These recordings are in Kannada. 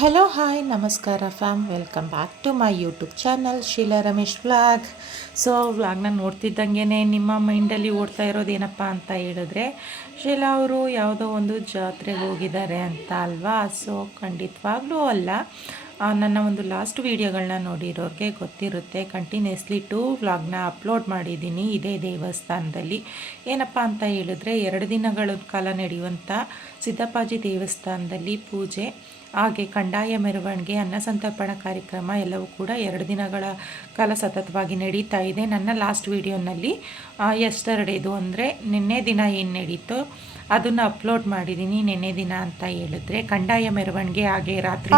ಹಲೋ ಹಾಯ್ ನಮಸ್ಕಾರ fam welcome back to my YouTube channel Sheela Ramesh vlog so ವ್ಲಾಗ್ನ ನೋಡ್ತಿದ್ದಂಗೆ ನಿಮ್ಮ ಮೈಂಡಲ್ಲಿ ಓಡ್ತಾ ಇರೋದು ಏನಪ್ಪ ಅಂತ ಹೇಳಿದ್ರೆ, ಶೀಲಾ ಅವರು ಯಾವುದೋ ಒಂದು ಜಾತ್ರೆಗೆ ಹೋಗಿದ್ದಾರೆ ಅಂತ ಅಲ್ವಾ? ಸೊ ಖಂಡಿತವಾಗ್ಲೂ ಅಲ್ಲ. ನನ್ನ ಒಂದು ಲಾಸ್ಟ್ ವೀಡಿಯೋಗಳನ್ನ ನೋಡಿರೋರಿಗೆ ಗೊತ್ತಿರುತ್ತೆ. ಕಂಟಿನ್ಯೂಸ್ಲಿ ಟೂ ವ್ಲಾಗ್ನ ಅಪ್ಲೋಡ್ ಮಾಡಿದ್ದೀನಿ ಇದೇ ದೇವಸ್ಥಾನದಲ್ಲಿ. ಏನಪ್ಪ ಅಂತ ಹೇಳಿದ್ರೆ, ಎರಡು ದಿನಗಳ ಕಾಲ ನಡೆಯುವಂಥ ಸಿದ್ದಪ್ಪಾಜಿ ದೇವಸ್ಥಾನದಲ್ಲಿ ಪೂಜೆ. ಹಾಗೆ ಕಂದಾಯ ಮೆರವಣಿಗೆ, ಅನ್ನ ಸಂತರ್ಪಣ ಕಾರ್ಯಕ್ರಮ ಎಲ್ಲವೂ ಕೂಡ ಎರಡು ದಿನಗಳ ಕಾಲ ಸತತವಾಗಿ ನಡೀತಾ ಇದೆ. ನನ್ನ ಲಾಸ್ಟ್ ವಿಡಿಯೋನಲ್ಲಿ ಎಸ್ಟರ್ಡೇದು ಅಂದರೆ ನಿನ್ನೆ ದಿನ ಏನು ನಡೀತು ಅದನ್ನು ಅಪ್ಲೋಡ್ ಮಾಡಿದ್ದೀನಿ ನಿನ್ನೆ ದಿನ ಅಂತ ಹೇಳಿದ್ರೆ. ಕಂದಾಯ ಮೆರವಣಿಗೆ ಹಾಗೆ ರಾತ್ರಿ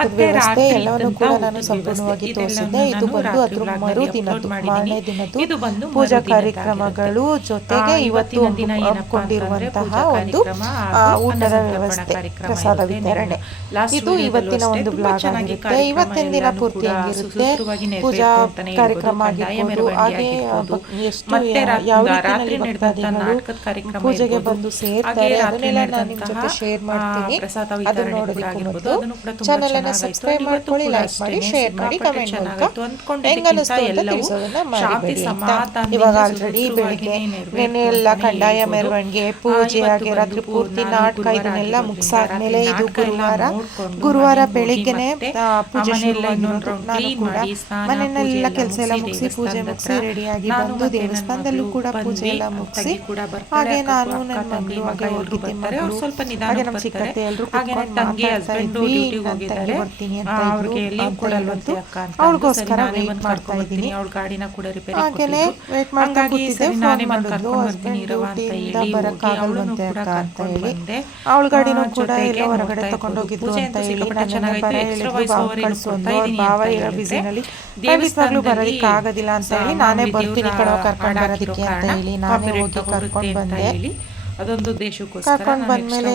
ಮತ್ತೆ ರಾತ್ರಿ ಇದು ಬಂದು ಪೂಜಾ ಕಾರ್ಯಕ್ರಮಗಳು ಜೊತೆಗೆ ಇವತ್ತು ಇವತ್ತಿನ ದಿನ ಏನಪ್ಪಾ ಹಮ್ಮಿಕೊಂಡಿರುವಂತಹ ಒಂದು ಊಟದ ವ್ಯವಸ್ಥೆ ಪ್ರಸಾದ ವಿತರಣೆ. ಇದು ಇವತ್ತಿನ ಒಂದು ಬ್ಲಾಗ್ ಆಗಿರುತ್ತೆ. ಇವತ್ತಿನ ದಿನ ಪೂರ್ತಿ ನೆರವೇರ್ತು ಪೂಜಾ ಕಾರ್ಯಕ್ರಮ. ಆಗಿರ್ಬೋದು ಹಾಗೆ ಎಷ್ಟು ಯಾವ ರಾತ್ರಿ ರೀತಿಯಲ್ಲಿ ನಡೆದಂತ ನಾಟಕದ ಕಾರ್ಯಕ್ರಮ ಪೂಜೆಗೆ ಬಂದು ಸೇರ್ತಾರೆ ಅದನ್ನೆಲ್ಲ ನಾನು ನಿಮ್ಮ ಜೊತೆ ಶೇರ್ ಮಾಡ್ತೀನಿ ಅದನ್ನ ನೋಡೋದಕ್ಕೆ ಮೊದಲು ಚಾನೆಲ್ ಅನ್ನ ಸಬ್ಸ್ಕ್ರೈಬ್ ಮಾಡ್ಕೊಳ್ಳಿ ಲೈಕ್ ಮಾಡಿ ಶೇರ್ ಮಾಡಿ ಕಮೆಂಟ್ ಮೂಲಕ. ಹೆಂಗ ಅನಿಸ್ತು ಅಂತ ಎಲ್ಲವೂ ತಿಳಿಸೋದನ್ನ ಶಾಂತಿ ಮರಿಬೇಡಿ ಅಂತ ಇವಾಗ ಆಲ್ರೆಡಿ ಬೆಳಿಗ್ಗೆ ನೆನ್ನೆ ಎಲ್ಲ ಕಡ್ಡಾಯ ಕಂದಾಯ. ಮೆರವಣಿಗೆ ಪೂಜೆ ಆಗಿ ಹಾಗೆ ರಾತ್ರಿ ಪೂರ್ತಿ ನಾಟಕ ಇದನ್ನೆಲ್ಲ ಮುಗಿಸಾದ್ಮೇಲೆ ಇದು ಗುರುವಾರ ಗುರುವಾರ ಬೆಳಿಗ್ಗೆನೆ ಪೂಜೆ ನಾನು ಕೂಡ ಮನೆಯಲ್ಲೆಲ್ಲ ಕೆಲಸ ಎಲ್ಲ ಮುಗಿಸಿ ಪೂಜೆ ಮುಗಿಸಿ ರೆಡಿಯಾಗಿ ಬಂದು ದೇವಸ್ಥಾನದಲ್ಲೂ ಕೂಡ ಪೂಜೆ. ಎಲ್ಲ ಮುಗಿಸಿ. ಹಾಗೆ ನಾನು ಅಕ್ಕ ತಂಗಿ ಮಗ ಹಾಗೆ ಬರ್ತಾರೆ. ಅವ್ರು ಸ್ವಲ್ಪ ನಿಧಾನಕ್ಕೆ ಬರ್ತಾರೆ. ಹಾಗೆ ನನ್ನ ತಂಗಿ ಹಸ್ಬೆಂಡ್ husband ಇದ್ವಿ duty ಗೆ ನನ್ನ ತಂಗಿ ಹೋಗಿದ್ದಾರೆ. ಅವ್ರಿಗೆ ಅಂತ ಕೊಡಲ್ವಂತೆ ಅಕ್ಕ ಅಂತ ಅವ್ರಿಗೋಸ್ಕರ ನಾನೇ ಬಂದು ಮಾಡ್ತಾ ಕರ್ಕೊಂಡ್ ಇದ್ದೀನಿ. ಅವ್ಳ ಗಾಡಿನ ಕೂಡ ರಿಪೇರಿ ಹಾಗೇನೆ. ವೇಟ್ ಹಂಗಾಗಿ ಕೂತಿದ್ದೆ ಸರಿ ನಾನೇ ಬಂದು ಕರ್ಕೊಂಡು ಬರ್ತೀನಿ ಇರುವ ಅಂತ ಹೇಳಿ ಹೋಗಿ ಅವಳನ್ನು ಕೂಡ ಹೇಳಿ ಬಂದೆ. ಅವಳ ಗಾಡಿನೂ ಕೂಡ ಎಲ್ಲೋ ಹೊರಗಡೆ ತಕೊಂಡು ತಗೊಂಡೋಗಿದ್ರು ಅಂತ ಹೇಳಿ ಹೇಳಿದ್ರು voice ಬಾವ over ಏನು ಕೊಡ್ತಾ ಅಂತ ಇರೋ ಬಿಸಿನಲ್ಲಿ ದೇವಸ್ಥಾನದಲ್ಲಿ ಬರೋದಕ್ಕೆ ಆಗೋದಿಲ್ಲ ಅಂತ ಹೇಳಿ ನಾನೇ ಬರ್ತೀನಿ ಕಡೆ ಕರ್ಕೊಂಡು ಬರೋದಕ್ಕೆ ಅಂತ ಹೇಳಿ ನಾನೇ ಹೋಗಿ ಕರ್ಕೊಂಡು ಬಂದೆ ಅದೊಂದು ಉದ್ದೇಶಕ್ಕೋಸ್ಕರ ಕರ್ಕೊಂಡು ನಾನು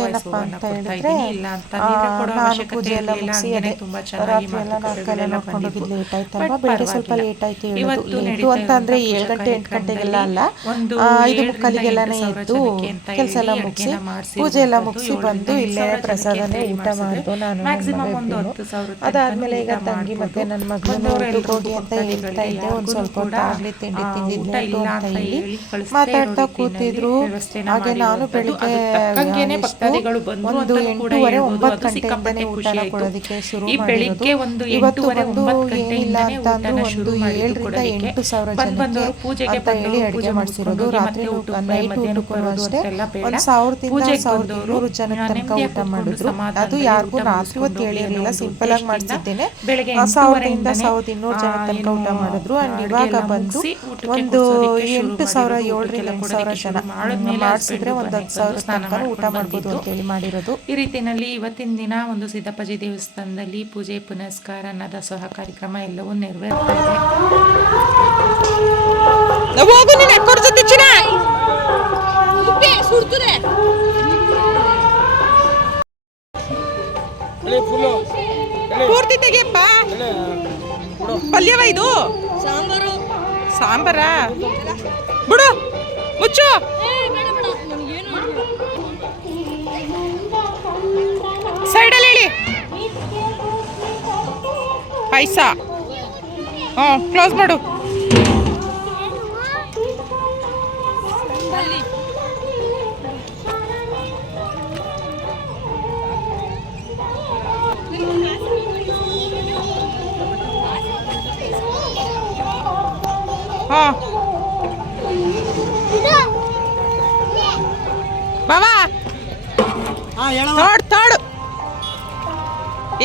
ಕೊಡ್ತಾ ಇದ್ದೀನಿ. ಇಲ್ಲ ಅಂತ ಕೊಡೋ ಅವಶ್ಯಕತೆ ಇರ್ಲಿಲ್ಲ. ಹಂಗೇನೆ ತುಂಬಾ ಚೆನ್ನಾಗಿ ಮಾತುಕತೆಗಳೆಲ್ಲ ಬಂದಿದ್ವು. ಸ್ವಲ್ಪ ಪರವಾಗಿಲ್ಲ. ಲೇಟ್ ಆಯ್ತು ಇವತ್ತು ನಡೀತಾ ಏಳು ಗಂಟೆ ಎಂಟು ಗಂಟೆಗೆಲ್ಲ ಅಲ್ಲ ಒಂದು ಐದು ಮುಕ್ಕಾಲಿಗೆಲ್ಲನೇ ಎದ್ದು ಕೆಲಸ ಎಲ್ಲ ಮುಗಿಸಿ ಪೂಜೆ ಎಲ್ಲ ಮುಗಿಸಿ ಬಂದು ಇಲ್ಲೇ ಪ್ರಸಾದನೇ ಊಟ ಮಾಡಿದ್ದು ನಾನು ಮ್ಯಾಕ್ಸಿಮಮ್ ನನ್ನ ಒಂದು ಮಗ ಹತ್ತು ಸಾವಿರ ಅದಾದ್ಮೇಲೆ ಈಗ ತಂಗಿ ಮತ್ತೆ ನನ್ನ ಬಂದವರೆಲ್ರಿಗೂ ಹೋಗಿ ಅಂತ ಹೇಳ್ತಾ ಇದ್ದೆ ಒಂದು ಸ್ವಲ್ಪ ಹೊತ್ತು ಆಗ್ಲಿ ತಿಂಡಿ ತಿಂದಿದ್ದೆ ಅಂತ ಹೇಳಿ ಮಾತಾಡ್ತಾ ಕೂತಿದ್ರು ಹಾಗೆ ನಾನು. ಬೆಳಿಗ್ಗೆ ಭಕ್ತಾದಿಗಳು ಒಂದು ಕೂಡ ಎಂಟೂವರೆ ಒಂಬತ್ತು ಗಂಟೆಯಿಂದನೇ ಊಟನ. ಕೊಡೋದಕ್ಕೆ ಶುರು ಈ ಬೆಳಿಗ್ಗೆ ಒಂದು ಎಂಟೂವರೆ ಬಂದು ಒಂಬತ್ತು ಗಂಟೆಯಿಂದನೇ ಅಂತ ಅಂದ್ರು ಒಂದು ಏಳರಿಂದ. ಎಂಟು ಸಾವಿರ ಬಂದ್ ಜನಕ್ಕೆ ಪೂಜೆಗೆ ಅಂತ ಹೇಳಿ ಅಡುಗೆ ಮಾಡಿಸಿರೋದು. ರಾತ್ರಿ ಊಟ ನೈಟ್ ಊಟಕ್ಕೂ ಅಷ್ಟೇ. ಒಂದು ಸಾವಿರದಿಂದ ಸಾವಿರದ ಇನ್ನೂರು ಜನದ ತನಕ ಊಟ ಮಾಡಿದ್ರು ಅದು ಯಾರಿಗೂ ರಾತ್ರಿ ಹೊತ್ತು ಹೇಳಿರಲಿಲ್ಲ. ಸಿಂಪಲ್ ಆಗಿ ಮಾಡಿಸಿದ್ದೇನೆ. ಸಾವಿರದಿಂದ ಸಾವಿರದ ಇನ್ನೂರು ಜನ ತನಕ ಊಟ ಮಾಡಿದ್ರು. ಅಂಡ್ ಇವಾಗ ಬಂದು ಒಂದು ಎಂಟು ಸಾವಿರ ಏಳರಿಂದ ಎಂಟು ಸಾವಿರ ಜನ ಮಾಡಿಸಿದ್ರೆ ಒಂದು ಹತ್ತು ಸಾವಿರ ತನಕ ಊಟ ಮಾಡಬಹುದು ಅಂತ ಹೇಳಿ ಅಂತೇಳಿ ಮಾಡಿರೋದು. ಈ ರೀತಿಯಲ್ಲಿ ಇವತ್ತಿನ ದಿನ ಒಂದು ಸಿದ್ದಪ್ಪಾಜಿ ದೇವಸ್ಥಾನದಲ್ಲಿ ಪೂಜೆ ಪುನಸ್ಕಾರ ಸಹ ಕಾರ್ಯಕ್ರಮ ಎಲ್ಲವೂ ನೆರವೇರ್ತಾ ಇದೆ. ಪೂರ್ತಿ ತೆಗಿಯಪ್ಪ. ಪಲ್ಯವ ಇದು? ಸಾಂಬಾರು. ಸಾಂಬಾರ? ಬಿಡು ಮುಚ್ಚು. ಪಾಯಸ. ಹ್ಞೂ ಕ್ಲೋಸ್ ಮಾಡು. ಹಾಂ ಬಾವಾ ತೋಡ್ ತೋಡು.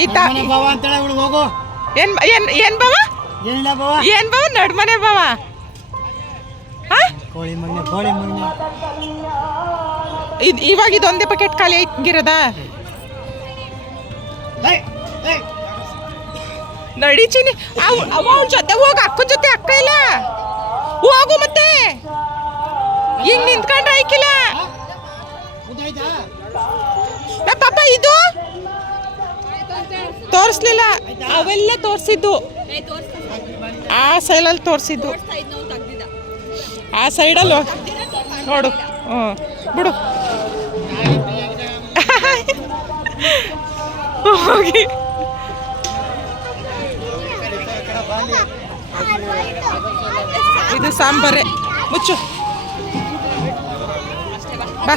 ಈತ ಬಾವ ಅಂತೇಳಿ ಅವಳು ಹೋಗು. ಏನ್ ಏನ್ ಏನ್ ಬಾವ? ಏನಿಲ್ಲ ಬಾವ. ಏನ್ ಬಾವ? ನಡ್ಮನೆ ಬಾವ. ಹಾ ಕೋಳಿ ಮಗನೆ ಕೋಳಿ ಮಗನೆ ಇದ್ ಇವಾಗ ಇದೊಂದೇ ಬಕೆಟ್ ಖಾಲಿ ಐತಿರೋದಾ ನಡಿ ಚಿನಿ ಅವಳ ಜೊತೆ ಹೋಗ ಅಕ್ಕನ ಜೊತೆ ಅಕ್ಕ ಇಲ್ಲ. ಹೋಗು ಮತ್ತೆ. ಹಿಂಗ್ ನಿಂತ್ಕೊಂಡ್ರೆ ಆಯ್ಕಿಲ್ಲ. ನಾ ಪಾಪ ಇದು? ತೋರಿಸ್ಲಿಲ್ಲ, ಅವೆಲ್ಲ ತೋರಿಸಿದ್ದು. ಆ ಸೈಡಲ್ಲಿ ತೋರಿಸಿದ್ದು. ಆ ಸೈಡಲ್ಲಿ ನೋಡು. ಹ್ಞೂ. ಬಿಡು. ಇದು ಸಾಂಬಾರೆ. ಮುಚ್ಚು. ಬಾ.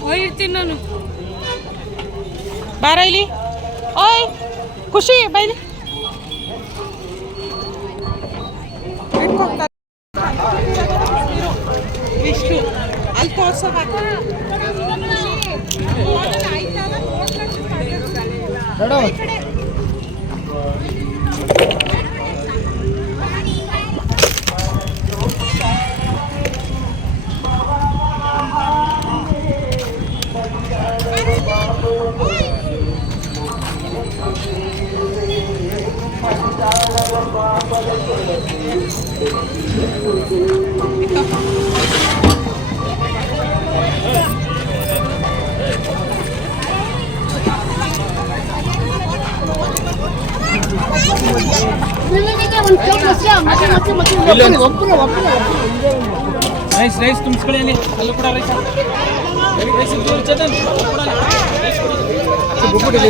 ಹೋಗಿರ್ತೀನಿ ನಾನು. ಬಾರ ಇಲ್ಲಿ. ಓಯ್ ಖುಷಿ ಬೈಲಿ. ಇಷ್ಟು ಅಲ್ಲಿ ತೋರ್ಸೋ ರೈಸ್ ರೈಸ್ ತುಂಬಿಸ್ಕೊಳ್ಳಿ ಅಲ್ಲಿ ಅಲ್ಲೂ ಕೂಡ ರೈಸ್ ರೈಸ್ ಇದ್ದು ಚೇತನ್ ಬುಕ್ಬಿಟ್ಟಿದೆ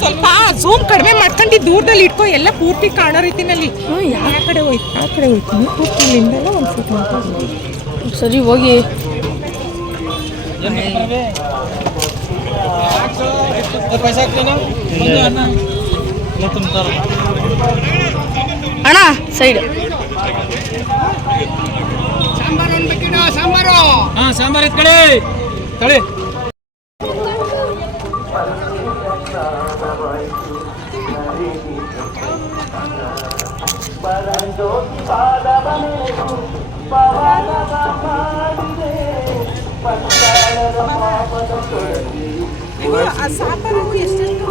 ಸ್ವಲ್ಪ ಝೂಮ್ ಕಡಿಮೆ ಮಾಡ್ಕೊಂಡು ದೂರದಲ್ಲಿ ಇಟ್ಕೊ ಎಲ್ಲ ಪೂರ್ತಿ ಕಾಣೋ ರೀತಿನಲ್ಲಿ. ಯಾವ ಕಡೆ ಹೋಯ್ತು ಆ ಕಡೆ ಹೋಯ್ತೀನಿ ಪೂರ್ತಿ ಇಲ್ಲಿಂದೆಲ್ಲ ಒಂದು ಸೆಕೆಂಡ್ ಸರಿ ಹೋಗಿ. ಅಣ್ಣ ಸೈಡ್. ಸಾಂಬಾರು ಸಾಂಬಾರು ಹಾಂ ಸಾಂಬಾರು. ಅಣ್ಣ ಸೈಡ್ ಹಾ ಸಾಂಬಾರ್ ಎತ್ಕೊಳ್ಳಿ. ತಳಿ. ಸಾಂಬಾರು ಎಷ್ಟೆಷ್ಟು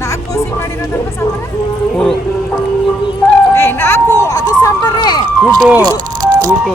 ನಾಲ್ಕು ಕೋಸಿ ಮಾಡಿರೋದಲ್ವ ಸಾಂಬಾರು ಮೂರು ಏ ನಾಲ್ಕು ಅದು ಸಾಂಬಾರೇ. ಊಟು. ಊಟು.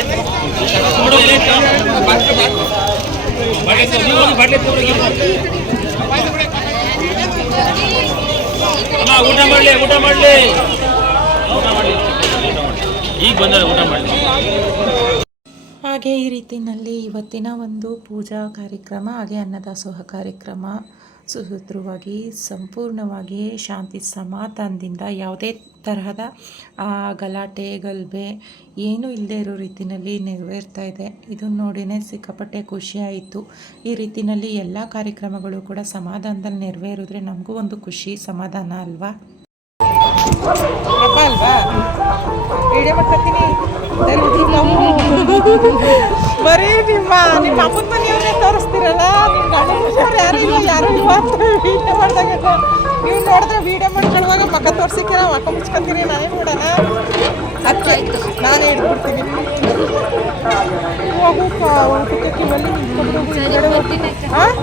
ಊಟ ಮಾಡಲಿ ಊಟ ಮಾಡಲಿ ಊಟ ಈಗ ಬಂದ್ರೆ ಊಟ ಮಾಡಲಿ ಹಾಗೆ ಈ ರೀತಿಯಲ್ಲಿ ಇವತ್ತಿನ ಒಂದು ಪೂಜಾ ಕಾರ್ಯಕ್ರಮ, ಹಾಗೆ ಅನ್ನದಾಸೋಹ ಕಾರ್ಯಕ್ರಮ ಸುಸೂತ್ರವಾಗಿ ಸಂಪೂರ್ಣವಾಗಿ ಶಾಂತಿ ಸಮಾಧಾನದಿಂದ ಯಾವುದೇ ತರಹದ ಗಲಾಟೆ, ಗಲಭೆ ಏನೂ ಇಲ್ಲದೆ ಇರೋ ರೀತಿಯಲ್ಲಿ ನೆರವೇರ್ತಾ ಇದೆ. ಇದನ್ನು ನೋಡಿನೇ ಸಿಕ್ಕಾಪಟ್ಟೆ ಖುಷಿ ಆಯಿತು ಈ ರೀತಿಯಲ್ಲಿ ಎಲ್ಲ ಕಾರ್ಯಕ್ರಮಗಳು ಕೂಡ ಸಮಾಧಾನದಲ್ಲಿ ನೆರವೇರಿದ್ರೆ ನಮಗೂ ಒಂದು ಖುಷಿ, ಸಮಾಧಾನ ಅಲ್ವಾ? ಹಬ್ಬ ಅಲ್ವಾ ವಿಡಿಯೋ ಮಾಡ್ಕೊತೀನಿ ಬರೀ ನಿಮ್ಮ ನಿಮ್ಮ ಅಪ್ಪನ ಮನೆಯವ್ರನ್ನೇ ತೋರಿಸ್ತೀರಲ್ಲ? ನಿಮ್ಮ ಗಂಡನ ಮನೆಯವ್ರು ಯಾರು ಇಲ್ಲ ಯಾರು ಇಲ್ಲ ಅಂತ ವಿಡಿಯೋ ಮಾಡಿದಾಗ ನೀವು ನೋಡಿದ್ರೆ ವಿಡಿಯೋ ಮಾಡ್ಕೊಳ್ಳುವಾಗ ಮಕ್ಕ ನಾವು ಮಕ್ಕ ಮುಚ್ಕೊತೀರಿ ನಾನೇ ನೋಡೋಣ. ಅದಕ್ಕೆ ನಾನೇ ಹಿಡ್ಬಿಡ್ತೀನಿ ಹೋಗು ಊಟಕ್ಕೆ ನಿಂತ್ಕೊಂಡು ಹಾಂ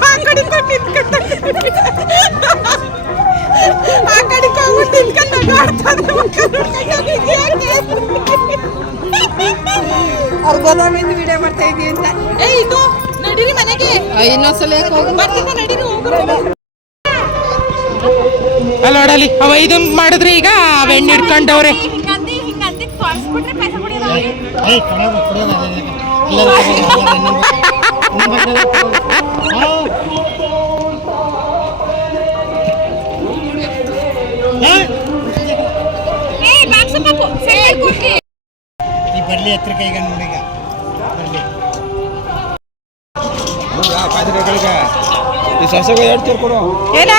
ಆ ಕಡೆ ನಿಂತ್ಕೊಂಡು ಆ ಕಡೆ ಹೋಗ್ಬಿಟ್ಟು ನಿಂತ್ಕೊಂಡು ನಗಾಡ್ತಾನೆ ಅವ್ರು ಗೋದಾಮಿಂದ ವಿಡಿಯೋ ಮಾಡ್ತಾ ಇದೀವಿ ಅಂತ. ಏ ಇದು ನಡೀರಿ ಮನೆಗೆ. ಇನ್ನೊಂದ್ಸಲ ಬರ್ತಿದ್ದ ನಡೀರಿ ಅಲ್ಲಿ ನೋಡಲಿ ಅವ ಇದನ್ ಮಾಡಿದ್ರೆ ಈಗ ಬೆಣ್ಣೆ ಇಟ್ಕೊಂಡವ್ರೆ ಹಿಂಗಂದಿ ಬರ್ಲಿ ಎತ್ತರಕ್ಕೆ ಈಗ. ನೋಡೀಗ ಬರ್ಲಿ ಈ ಸೊಸೆಗೆ ಹೇಳ್ತೀರಿ ಕೊಡು. ಏನ?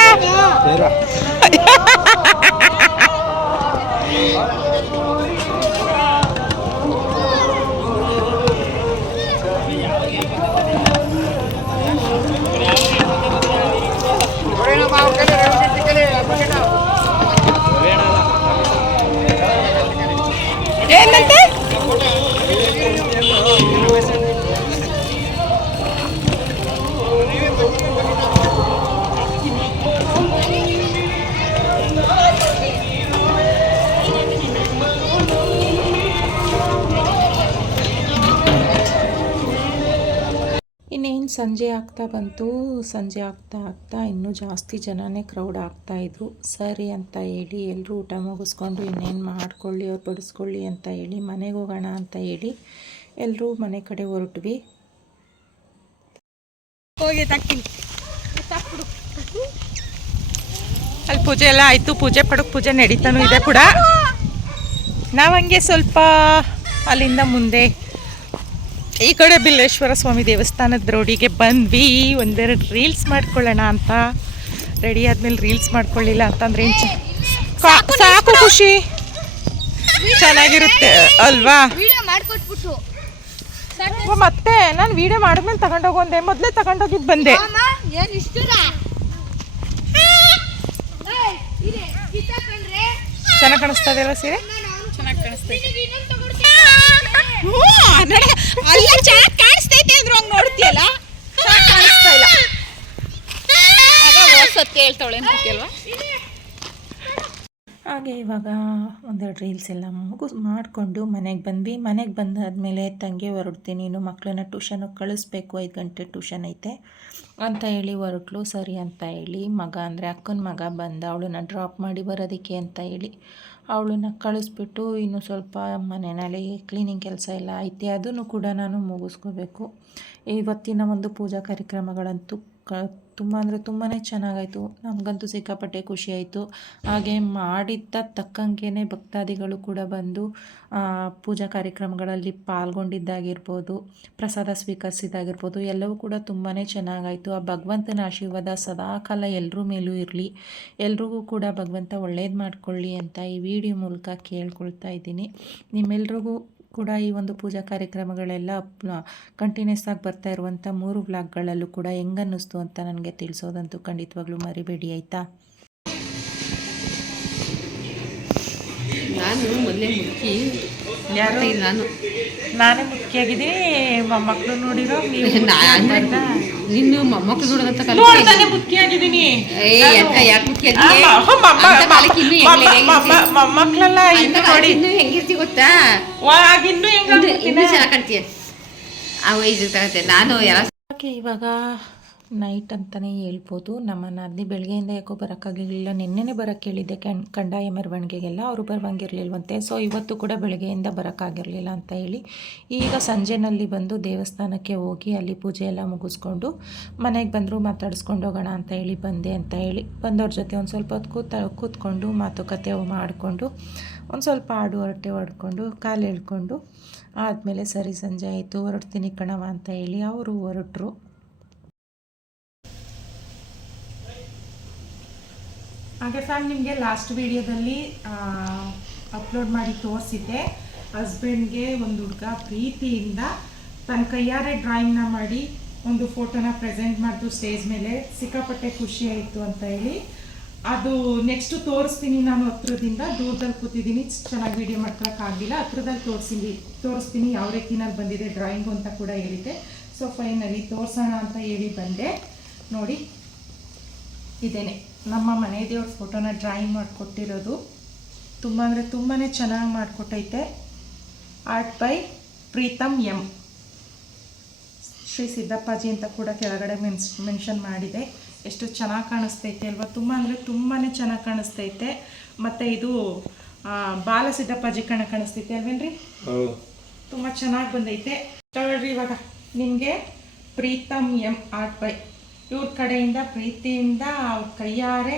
ಸಂಜೆ ಆಗ್ತಾ ಬಂತು. ಸಂಜೆ ಆಗ್ತಾ ಆಗ್ತಾ ಇನ್ನೂ ಜಾಸ್ತಿ ಜನನೇ ಕ್ರೌಡ್ ಆಗ್ತಾಯಿದ್ರು ಸರಿ ಅಂತ ಹೇಳಿ ಎಲ್ಲರೂ ಊಟ ಮುಗಿಸ್ಕೊಂಡು ಇನ್ನೇನು ಮಾಡ್ಕೊಳ್ಳಿ, ಅವ್ರು ಬಡಿಸ್ಕೊಳ್ಳಿ ಅಂತ ಹೇಳಿ, ಮನೆಗೆ ಹೋಗೋಣ ಅಂತ ಹೇಳಿ ಎಲ್ಲರೂ ಮನೆ ಕಡೆ ಹೊರಟ್ವಿ. ಹೋಗಿ ಅಲ್ಲಿ ಪೂಜೆ ಎಲ್ಲ ಆಯಿತು. ಪೂಜೆ ಪಡಕ್ಕೆ ಪೂಜೆ ನಡೀತಾನೂ ಇದೆ ಕೂಡ. ನಾವು ಹಂಗೆ ಸ್ವಲ್ಪ ಅಲ್ಲಿಂದ ಮುಂದೆ ಈ ಕಡೆ ಬಿಲ್ಲೇಶ್ವರ ಸ್ವಾಮಿ ದೇವಸ್ಥಾನದ ರೋಡಿಗೆ ಬಂದ್ವಿ. ಒಂದೆರಡು ರೀಲ್ಸ್ ಮಾಡ್ಕೊಳ್ಳೋಣ ಅಂತ. ರೆಡಿ ಆದ್ಮೇಲೆ ರೀಲ್ಸ್ ಮಾಡ್ಕೊಳ್ಳಿಲ್ಲ ಅಂತಂದ್ರೆ ಸಾಕು ಖುಷಿ. ಚೆನ್ನಾಗಿರುತ್ತೆ. ಅಲ್ವಾ? ಮತ್ತೆ? ನಾನು ವಿಡಿಯೋ ಮಾಡಿದ್ಮೇಲೆ ತಗೊಂಡೋಗೊಂದೆ ಮೊದಲೇ ತಗೊಂಡೋಗಿದ್ದು ಬಂದೆ. ಚೆನ್ನಾಗಿ ಕಾಣಿಸ್ತಾ ಇದೆಯಲ್ಲ ಸೀರೆ? ಚೆನ್ನಾಗಿ ಕಾಣಿಸ್ತಾ ಹಂಗ್ ನೋಡ್ತೀಯಲ್ಲ? ಕಾಣಿಸ್ತಾ ಇಲ್ಲ. ಹಾಗೆ ಇವಾಗ ಒಂದೆರಡು ರೀಲ್ಸ್ ಎಲ್ಲ ಮುಗು, ಮಾಡಿಕೊಂಡು ಮನೆಗೆ ಬಂದ್ವಿ. ಮನೆಗೆ ಬಂದಾದಮೇಲೆ ತಂಗಿ ಹೊರಡ್ತೀನಿ ಇನ್ನು ಮಕ್ಕಳನ್ನ ಟ್ಯೂಷನಿಗೆ ಕಳಿಸ್ಬೇಕು, ಐದು ಗಂಟೆ ಟ್ಯೂಷನ್ ಐತೆ. ಅಂತ ಹೇಳಿ ಹೊರಟ್ಲು. ಸರಿ ಅಂತ ಹೇಳಿ ಮಗ ಅಂದರೆ ಅಕ್ಕನ ಮಗ ಬಂದ, ಅವಳನ್ನ ಡ್ರಾಪ್ ಮಾಡಿ ಬರೋದಕ್ಕೆ ಅಂತ ಹೇಳಿ. ಅವಳನ್ನ ಕಳಿಸ್ಬಿಟ್ಟು ಇನ್ನು ಸ್ವಲ್ಪ ಮನೆಯಲ್ಲಿ ಕ್ಲೀನಿಂಗ್ ಕೆಲಸ ಎಲ್ಲ ಐತೆ, ಅದನ್ನು ಕೂಡ ನಾನು ಮುಗಿಸ್ಕೋಬೇಕು. ಇವತ್ತಿನ ಒಂದು ಪೂಜಾ ಕಾರ್ಯಕ್ರಮಗಳಂತೂ ಕ, ತುಂಬ ಅಂದರೆ ತುಂಬಾ ಚೆನ್ನಾಗಾಯಿತು. ನಮಗಂತೂ ಸಿಕ್ಕಾಪಟ್ಟೆ ಖುಷಿಯಾಯಿತು ಹಾಗೆ ಮಾಡಿದ್ದ ತಕ್ಕಂಗೆ ಭಕ್ತಾದಿಗಳು ಕೂಡ ಬಂದು ಪೂಜಾ ಕಾರ್ಯಕ್ರಮಗಳಲ್ಲಿ ಪಾಲ್ಗೊಂಡಿದ್ದಾಗಿರ್ಬೋದು, ಪ್ರಸಾದ ಸ್ವೀಕರಿಸಿದ್ದಾಗಿರ್ಬೋದು, ಎಲ್ಲವೂ ಕೂಡ ತುಂಬಾ ಚೆನ್ನಾಗಾಯಿತು. ಆ ಭಗವಂತನ ಆಶೀರ್ವಾದ ಸದಾಕಾಲ ಎಲ್ಲರ ಮೇಲೂ ಇರಲಿ. ಎಲ್ರಿಗೂ ಕೂಡ ಭಗವಂತ ಒಳ್ಳೇದು ಮಾಡಿಕೊಳ್ಳಿ ಅಂತ ಈ ವಿಡಿಯೋ ಮೂಲಕ ಕೇಳ್ಕೊಳ್ತಾ ಇದ್ದೀನಿ. ನಿಮ್ಮೆಲ್ರಿಗೂ ಕೂಡ ಈ ಒಂದು ಪೂಜಾ ಕಾರ್ಯಕ್ರಮಗಳೆಲ್ಲ ಕಂಟಿನ್ಯೂಸ್ ಆಗಿ ಬರ್ತಾ ಇರುವಂಥ ಮೂರು ವ್ಲಾಗ್ಗಳಲ್ಲೂ ಕೂಡ ಹೆಂಗನ್ನಿಸ್ತು ಅಂತ ನನಗೆ ತಿಳಿಸೋದಂತೂ ಖಂಡಿತವಾಗ್ಲೂ ಮರಿಬೇಡಿ ಆಯಿತಾ? ನಾನು ಮೊದಲೇ ಮುಖ್ಯ ನಾನು. ನಾನೇ ಮುಖ್ಯಾಗಿದ್ದೀನಿ ಮಕ್ಕಳು ನೋಡಿರೋ ನಿನ್ನ ಮಕ್ಕಳು ನೋಡೋದಂತ ನೋಡ್ತಾನೆ ಏ ಎಂತ ಯಾಕೆ ಅಮ್ಮ ಮೊಮ್ಮಕ್ಕಳೆಲ್ಲ ಇನ್ನು ನೋಡಿ. ಇನ್ನು ಹೆಂಗಿರ್ತಿ ಗೊತ್ತಾ? ವಾಗಿನ್ನು ಹೆಂಗ ಇನ್ನು ಚೆನ್ನಾಗಿ ಕಾಣ್ತೀಯ? ಆ ವಯಸ್ಸು ತಗತ್ತೆ. ನಾನು ಎಲ್ಲ ಇವಾಗ ನೈಟ್ ಅಂತಲೇ ಹೇಳ್ಬೋದು. ನಮ್ಮ ನಾದಿನಿ ಬೆಳಗ್ಗೆಯಿಂದ ಯಾಕೋ ಬರೋಕ್ಕಾಗಲಿಲ್ಲ ನಿನ್ನೆನೇ ಬರೋಕ್ಕೆ ಹೇಳಿದ್ದೆ ಕಣ್, ಕಂಡಾಯ ಮೆರವಣಿಗೆಗೆಲ್ಲ. ಅವರು ಬರುವಂಗಿರಲಿಲ್ವಂತೆ. ಸೊ ಇವತ್ತು ಕೂಡ ಬೆಳಗ್ಗೆಯಿಂದ ಬರೋಕ್ಕಾಗಿರಲಿಲ್ಲ ಅಂತ ಹೇಳಿ. ಈಗ ಸಂಜೆನಲ್ಲಿ ಬಂದು ದೇವಸ್ಥಾನಕ್ಕೆ ಹೋಗಿ ಅಲ್ಲಿ ಪೂಜೆ ಎಲ್ಲ ಮುಗಿಸ್ಕೊಂಡು ಮನೆಗೆ ಬಂದರೂ ಮಾತಾಡಿಸ್ಕೊಂಡು ಹೋಗೋಣ ಅಂತ ಹೇಳಿ ಬಂದೆ ಅಂತ ಹೇಳಿ. ಬಂದವ್ರ ಜೊತೆ ಒಂದು ಸ್ವಲ್ಪ ಹೊತ್ತು ಕೂತ, ಕೂತ್ಕೊಂಡು ಮಾತುಕತೆ ಮಾಡಿಕೊಂಡು ಒಂದು ಸ್ವಲ್ಪ ಆಡು ಹೊರಟೆ ಹೊಡ್ಕೊಂಡು ಕಾಲು ಎಳ್ಕೊಂಡು ಆದಮೇಲೆ ಸರಿ ಸಂಜೆ ಆಯಿತು, ಹೊರಡ್ತೀನಿ ಕಣವ ಅಂತ ಹೇಳಿ ಅವರು ಹೊರಟರು. ಹಾಗೆ ಫ್ಯಾಮ್ ನಿಮಗೆ ಲಾಸ್ಟ್ ವಿಡಿಯೋದಲ್ಲಿ ಅಪ್ಲೋಡ್ ಮಾಡಿ ತೋರಿಸಿದ್ದೆ. ಹಸ್ಬೆಂಡ್ಗೆ ಒಂದು ಹುಡುಗ ಪ್ರೀತಿಯಿಂದ ತನ್ನ ಕೈಯಾರೆ ಡ್ರಾಯಿಂಗ್ನ ಮಾಡಿ ಒಂದು ಫೋಟೋನ ಪ್ರೆಸೆಂಟ್ ಮಾಡಿದ್ರು ಸ್ಟೇಜ್ ಮೇಲೆ ಸಿಕ್ಕಾಪಟ್ಟೆ ಖುಷಿ ಆಯಿತು ಅಂತ ಹೇಳಿ. ಅದು ನೆಕ್ಸ್ಟ್ ತೋರಿಸ್ತೀನಿ ನಾನು ಹತ್ರದಿಂದ. ದೂರದಲ್ಲಿ ಕೂತಿದ್ದೀನಿ. ಚೆನ್ನಾಗಿ ವಿಡಿಯೋ ಮಾಡ್ಕೊಳಕ್ಕಾಗಿಲ್ಲ ಹತ್ರದಲ್ಲಿ ತೋರಿಸ್ತೀನಿ ತೋರಿಸ್ತೀನಿ ಯಾವ ರೀತಿನಲ್ಲಿ ಬಂದಿದೆ ಡ್ರಾಯಿಂಗು ಅಂತ ಕೂಡ ಹೇಳಿದ್ದೆ. ಸೊ ಫೈನಲಿ ತೋರಿಸೋಣ ಅಂತ ಹೇಳಿ ಬಂದೆ. ನೋಡಿ, ಇದೇನೆ. ನಮ್ಮ ಮನೆ ದೇವ್ರ ಫೋಟೋನ ಡ್ರಾಯಿಂಗ್ ಮಾಡಿಕೊಟ್ಟಿರೋದು. ತುಂಬ ಅಂದರೆ ತುಂಬಾ ಚೆನ್ನಾಗಿ ಮಾಡಿಕೊಟ್ಟೈತೆ. Art by Preetham M. Shri Siddappaji ಅಂತ ಕೂಡ ಕೆಳಗಡೆ ಮೆನ್ಸ್ ಮೆನ್ಷನ್ ಮಾಡಿದೆ. ಎಷ್ಟು ಚೆನ್ನಾಗಿ ಕಾಣಿಸ್ತೈತೆ ಅಲ್ವಾ? ತುಂಬ ಅಂದರೆ ತುಂಬಾ ಚೆನ್ನಾಗಿ ಕಾಣಿಸ್ತೈತೆ. ಮತ್ತು ಇದು ಬಾಲ ಸಿದ್ದಪ್ಪಾಜಿ ಕಣ ಕಾಣಿಸ್ತೈತೆ ಅಲ್ವೇನ್ರಿ? ತುಂಬ ಚೆನ್ನಾಗಿ ಬಂದೈತೆ. ತಗೊಳ್ರಿ ಇವಾಗ. ನಿಮಗೆ ಪ್ರೀತಮ್ ಎಂ ಆರ್ಟ್ ಬೈ ಇವ್ರ ಕಡೆಯಿಂದ ಪ್ರೀತಿಯಿಂದ ಅವ್ರ ಕೈಯಾರೆ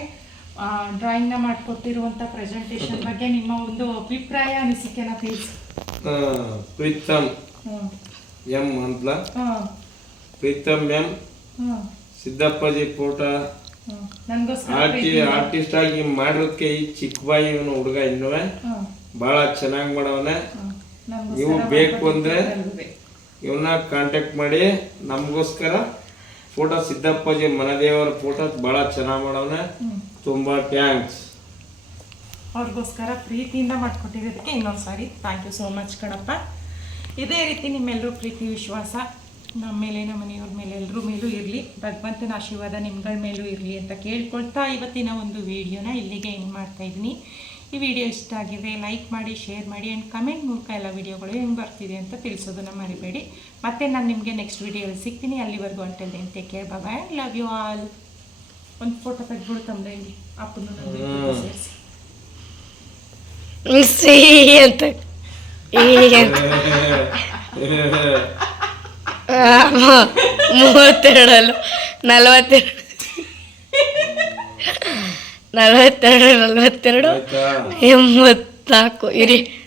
ಡ್ರಾಯಿಂಗ್ನ ಮಾಡ್ಕೊತಿರುವಂಥ ಪ್ರೆಸೆಂಟೇಷನ್ ಬಗ್ಗೆ ನಿಮ್ಮ ಒಂದು ಅಭಿಪ್ರಾಯ ಅನಿಸಿಕೆನ ತಿಳಿಸಿ. ಪ್ರೀತಮ್ ಎಂ ಅಂತಲ ಹಾಂ Pritam M Siddappaji photo. Artist ಆಗಿ ಮಾಡೋದಕ್ಕೆ ಈ ಚಿಕ್ಕ ಬಾಯಿ ಇವನು ಹುಡುಗ ಇನ್ನುವೆ. ಬಹಳ ಭಾಳ ಚೆನ್ನಾಗಿ ಮಾಡವನೆ. ನೀವು ಬೇಕು ಅಂದ್ರೆ? ಇವನ್ನ ಕಾಂಟ್ಯಾಕ್ಟ್ ಮಾಡಿ ನಮಗೋಸ್ಕರ ಫೋಟೋ ಸಿದ್ದಪ್ಪಾಜಿ ಮನದೇವರ ಫೋಟೋ ಬಹಳ ಚೆನ್ನಾಗಿ ಮಾಡವನೆ. ತುಂಬಾ ಥ್ಯಾಂಕ್ಸ್ ಅವ್ರಿಗೋಸ್ಕರ ಪ್ರೀತಿಯಿಂದ ಮಾಡಿಕೊಟ್ಟಿರೋದಕ್ಕೆ ಇನ್ನೊಂದು ಸಾರಿ. ಥ್ಯಾಂಕ್ ಯು ಸೋ ಮಚ್ ಕಣಪ್ಪ. ಇದೇ ರೀತಿ ನಿಮ್ಮೆಲ್ಲರೂ ಪ್ರೀತಿ ವಿಶ್ವಾಸ ನಮ್ಮ ಮೇಲೆ ನಮ್ಮ ಮನೆಯವ್ರ ಮೇಲೆ ಎಲ್ಲರೂ ಮೇಲೂ ಇರಲಿ. ಭಗವಂತನ ಆಶೀರ್ವಾದ ನಿಮ್ಗಳ ಮೇಲೂ ಇರಲಿ ಅಂತ ಕೇಳ್ಕೊಳ್ತಾ ಇವತ್ತಿನ ಒಂದು ವಿಡಿಯೋನ ಇಲ್ಲಿಗೆ ಏನು ಮಾಡ್ತಾ ಇದ್ದೀನಿ. ಈ ವಿಡಿಯೋ ಇಷ್ಟ ಆಗಿದೆ ಲೈಕ್ ಮಾಡಿ ಶೇರ್ ಮಾಡಿ ಆ್ಯಂಡ್ ಕಮೆಂಟ್ ಮೂಲಕ ಎಲ್ಲ ವಿಡಿಯೋಗಳು ಹೆಂಗೆ ಬರ್ತಿದೆ ಅಂತ ತಿಳಿಸೋದನ್ನು ಮರಿಬೇಡಿ. ಮತ್ತೆ ನಾನು ನಿಮಗೆ ನೆಕ್ಸ್ಟ್ ವಿಡಿಯೋಲಿ ಸಿಗ್ತೀನಿ. ಅಲ್ಲಿವರೆಗೂ until then take care bye love you all ಒಂದು ಫೋಟೋ ತೆಗೆದ್ಬಿಡು ತಂದೆ ಇಲ್ಲಿ. ಅಪ್ಪನ ಸೇರಿಸಿ. ಅಂತ. ಮೂವತ್ತೆರಡಲ್ಲ ನಲವತ್ತೆರಡು. ನಲವತ್ತೆರಡು ನಲವತ್ತೆರಡು ಎಂಬತ್ನಾಲ್ಕು. ಇರಿ.